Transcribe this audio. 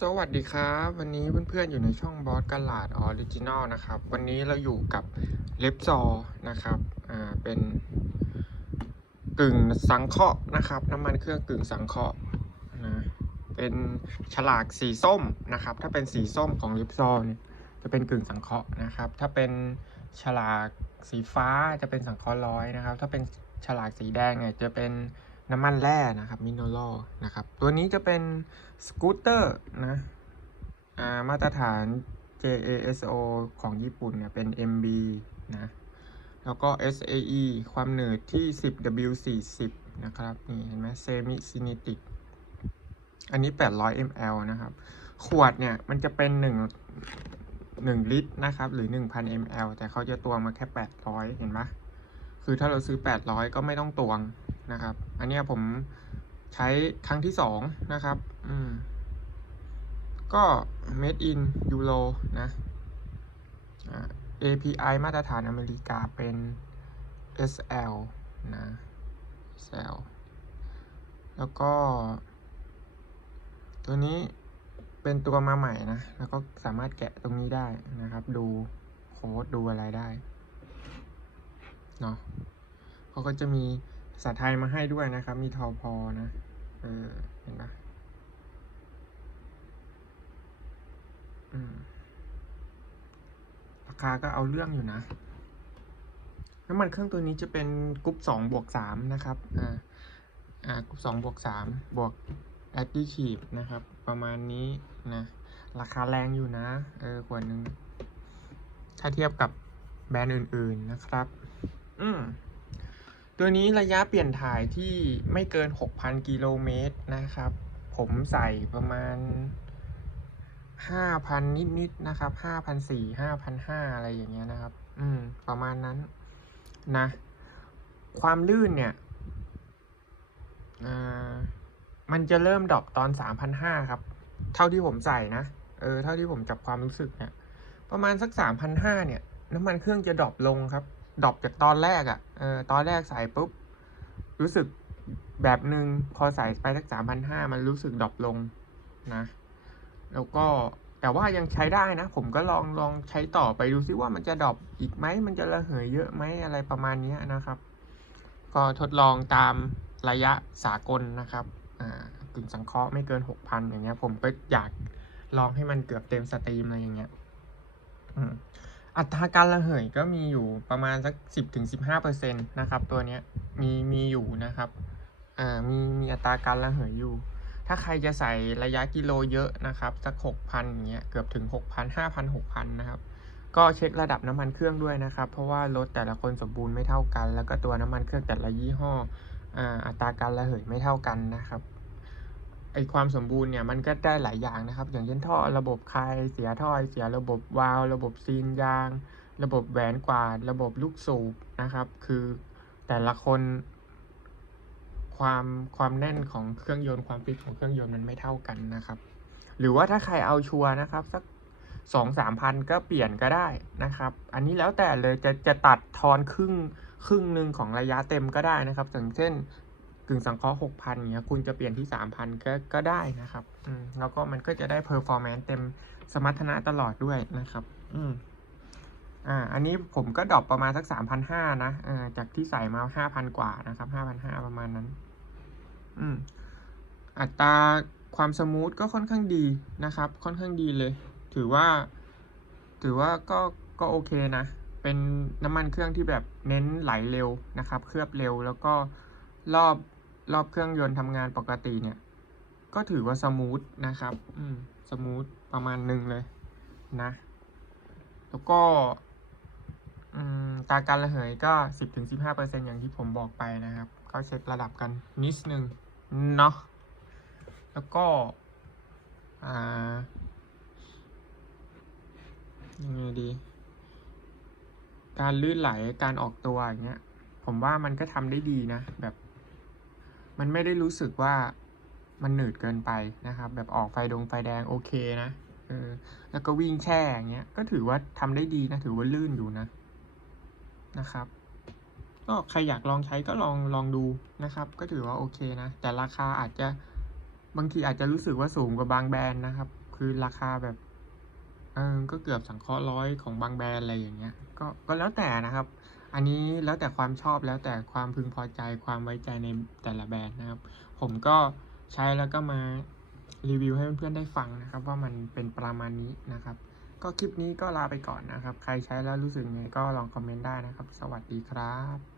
สวัสดีครับ วันนี้เพื่อนๆอยู่ในช่องบอสกลาดออริจินอลนะครับ วันนี้เราอยู่กับเล็บซอนะครับอ่าเป็นกึ่งสังเคราะห์นะครับ น้ำมันเครื่องกึ่งสังเคราะห์นะเป็นฉลากสีส้มนะครับ ถ้าเป็นสีส้มของเล็บซอเนี่ยจะเป็นกึ่งสังเคราะห์นะครับ ถ้าเป็นฉลากสีฟ้าจะเป็นสังเคราะห์ร้อยนะครับ ถ้าเป็นฉลากสีแดงเนี่ยจะเป็น น้ำมันแร่นะครับมินเนอรัลนะครับ ตัวนี้จะเป็นสกูตเตอร์นะามาตรฐาน JASO ของญี่ปุ่นเนี่ยเป็น MB นะแล้วก็ SAE ความหนืดที่ 10W40 นะครับ นี่เห็นไหม Semi Cinetic อันนี้ 800 ml นะครับ ขวดเนี่ยมันจะเป็น 1 1 ลิตรนะครับ หรือ 1,000 ml แต่เขาจะตวงมาแค่ 800 เห็นไหมคือถ้าเราซื้อ 800 ก็ไม่ต้องตวง นะครับ อันนี้ผมใช้ครั้งที่สองนะครับ อืม ก็ made in euro นะอ่า API มาตรฐานอเมริกาเป็น SL นะ SL แล้วก็ ตัวนี้เป็นตัวมาใหม่นะ แล้วก็สามารถแกะตรงนี้ได้นะครับ ดูโค้ดดูอะไรได้ เนาะเขาก็จะมี ภาษาไทยมาให้ด้วยนะครับ มีทอพอนะ เออ เห็นปะอืมราคาก็เอาเรื่องอยู่นะ น้ำมันเครื่องตัวนี้จะเป็นกรุ๊ปสองบวกสามนะครับ อ่า อ่ากรุ๊ปสองบวกสามบวกแอดดิทีฟนะครับ ประมาณนี้นะ ราคาแรงอยู่นะ เออขวดหนึ่ง ถ้าเทียบกับแบรนด์อื่น ๆนะครับ อืม ตัวนี้ระยะเปลี่ยนถ่ายที่ไม่เกิน 6,000 กิโลเมตรนะครับ ผมใส่ประมาณ 5,000 นิดๆนะครับ5,400 5,500อะไรอย่างเงี้ยนะครับ อืม ประมาณนั้นนะ ความลื่นเนี่ยอ่ามันจะเริ่มดรอปตอน3,500ครับ เท่าที่ผมใส่นะ เออ เท่าที่ผมจับความรู้สึกเนี่ย ประมาณสัก3,500เนี่ย น้ำมันเครื่องจะดรอปลงครับ ดรอปจากตอนแรกอะ่ะเออตอนแรกใส่ปุ๊บ รู้สึกแบบหนึ่งพอใส่ไปสักสามพันห้ามันรู้สึกดรอปลงนะ แล้วก็แต่ว่ายังใช้ได้นะ ผมก็ลองลองใช้ต่อไปดูซิว่ามันจะดรอปอีกไหมมันจะระเหยเยอะไหมอะไรประมาณนี้นะครับ ก็ทดลองตามระยะสากลนะครับอ่ากึ่งสังเคราะห์ไม่เกินหกพันอย่างเงี้ย ผมก็อยากลองให้มันเกือบเต็มสตรีมอะไรอย่างเงี้ย อืม อัตราการระเหยก็มีอยู่ประมาณสักสิบถึงสิบห้าเปอร์เซ็นตนะครับตัวนี้มีมีอยู่นะครับอ่ามีมีอัตราการระเหยอยู่ ถ้าใครจะใส่ระยะกิโลเยอะนะครับสักหกพันอย่างเงี้ยเกือบถึงหกพันห้าพันหกพันนะครับก็เช็คระดับน้ำมันเครื่องด้วยนะครับ เพราะว่ารถแต่ละคนสมบูรณ์ไม่เท่ากัน แล้วก็ตัวน้ำมันเครื่องแต่ละยี่ห้ออ่าอัตราการระเหยไม่เท่ากันนะครับ ไอความสมบูรณ์เนี่ยมันก็ได้หลายอย่างนะครับ อย่างเช่นท่อระบบคายเสียท่อเสียระบบวาล์วระบบซีนยาง ระบบแหวนกวาด ระบบลูกสูบนะครับ คือแต่ละคน ความความแน่นของเครื่องยนต์ความฟิตของเครื่องยนต์มันไม่เท่ากันนะครับ หรือว่าถ้าใครเอาชัวร์นะครับสักสองสามพันก็เปลี่ยนก็ได้นะครับ อันนี้แล้วแต่เลยจะจะตัดทอนครึ่งครึ่งหนึ่งของระยะเต็มก็ได้นะครับอย่างเช่น กึ่งสังเคราะห์หกพันเนี้ยคุณจะเปลี่ยนที่สามพันก็ก็ได้นะครับอืมแล้วก็มันก็จะได้เพอร์ฟอร์แมนซ์เต็มสมรรถนะตลอดด้วยนะครับ อืมอ่าอันนี้ผมก็ดรอปประมาณสักสามพันห้านะอ่าจากที่ใส่มาห้าพันกว่านะครับห้าพันห้าประมาณนั้น อืมอัตราความสมูทก็ค่อนข้างดีนะครับ ค่อนข้างดีเลย ถือว่า ถือว่าก็ก็โอเคนะ เป็นน้ำมันเครื่องที่แบบเน้นไหลเร็วนะครับ เคลือบเร็วแล้วก็รอบ รอบเครื่องยนต์ทำงานปกติเนี่ย ก็ถือว่าสมูทนะครับ อืม สมูทประมาณหนึ่งเลยนะ แล้วก็ตราการระเหยก็สิบถึงสิบห้าเปอร์เซ็นอย่างที่ผมบอกไปนะครับ ก็เช็คระดับกันนิดนึงเนาะ แล้วก็อ่ายังไงดี การลื่นไหลการออกตัวอย่างเงี้ย ผมว่ามันก็ทำได้ดีนะ แบบ มันไม่ได้รู้สึกว่ามันหนืดเกินไปนะครับ แบบออกไฟดงไฟแดงโอเคนะเออแล้วก็วิ่งแช่อย่างเงี้ยก็ถือว่าทำได้ดีนะถือว่าลื่นอยู่นะนะครับก็ใครอยากลองใช้ก็ลองลองดูนะครับ ก็ถือว่าโอเคนะ แต่ราคาอาจจะบางทีอาจจะรู้สึกว่าสูงกว่าบางแบรนด์นะครับ คือราคาแบบเออก็เกือบสังเคราะห์ร้อยของบางแบรนด์อะไรอย่างเงี้ยก็ก็แล้วแต่นะครับ อันนี้แล้วแต่ความชอบแล้วแต่ความพึงพอใจความไว้ใจในแต่ละแบรนด์นะครับ ผมก็ใช้แล้วก็มารีวิวให้เพื่อนๆได้ฟังนะครับ ว่ามันเป็นประมาณนี้นะครับ ก็คลิปนี้ก็ลาไปก่อนนะครับ ใครใช้แล้วรู้สึกไงก็ลองคอมเมนต์ได้นะครับ สวัสดีครับ